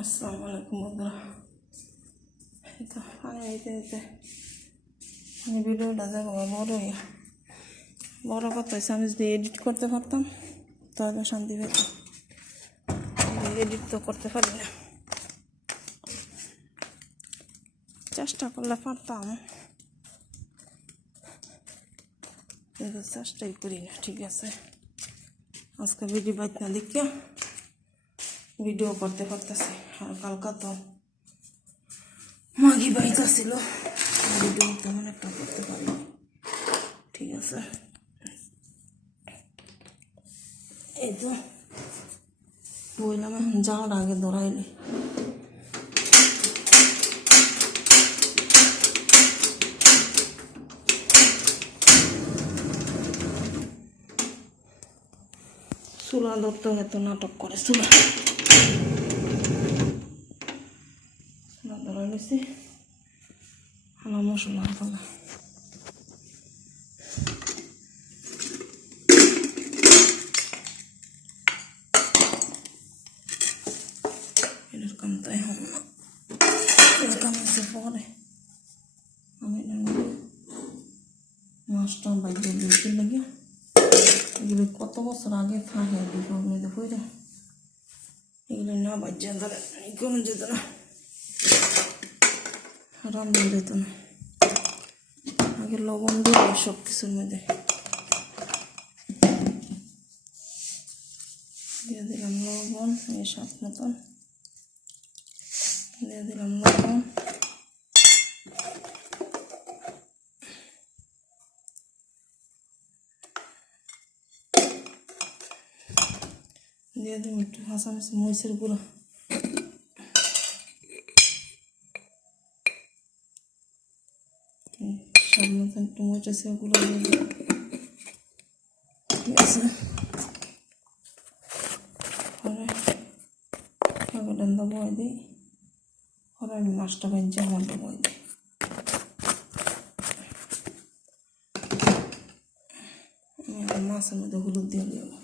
আসসালামু আলাইকুম বন্ধুরা। এই তো পানি দিতে দিতে ভিডিওটা যাবো বড় কথা হয়েছে, আমি যদি এডিট করতে পারতাম তাহলে শান্তি পেতাম। এডিট তো করতে পারি না, চেষ্টা করলে পারতাম কিন্তু চেষ্টাই করি না। ঠিক আছে, আজকে ভিডিও বাইত না দেখিয়া ভিডিও করতে পারতেছি। আর কালকা তো মাঘি বাইত ছিল, ভিডিও তেমন একটা করতে পারি। ঠিক আছে, এই তো বললাম এখন যাওয়ার আগে দৌড়াইলে চুলা ধরতে এত নাটক করে। চুলা ধরা গেছি, আমার মশলা ফেলা এরকম তাই হল না। এরকম হচ্ছে পরে আমি মাছটা বাইরে দিতে লাগে। এগুলো কত বছর আগে থাকে এদিকে হয়ে এগুলো না বাজ্যা ধরে কোনো যেত না, রান্না যেত না। আগে লবণ দিয়ে সব কিছুর মধ্যে দিয়ে দিলাম লবণ, এই স্বাদ মতন দিয়ে দিলাম লবণ, দিয়ে দিলাম একটু কাঁচামরিচ মরিচের গুঁড়ো, স্বাদ মতন একটু মরিচের গুঁড়ো দিয়ে দিলাম। ঠিক আছে, পরে ডান্ডা বয় দিই, পরে আমি মাছটা ভেজে আমারটা বয় দিই। মাছের মধ্যে হলুদ দিয়ে দেবো।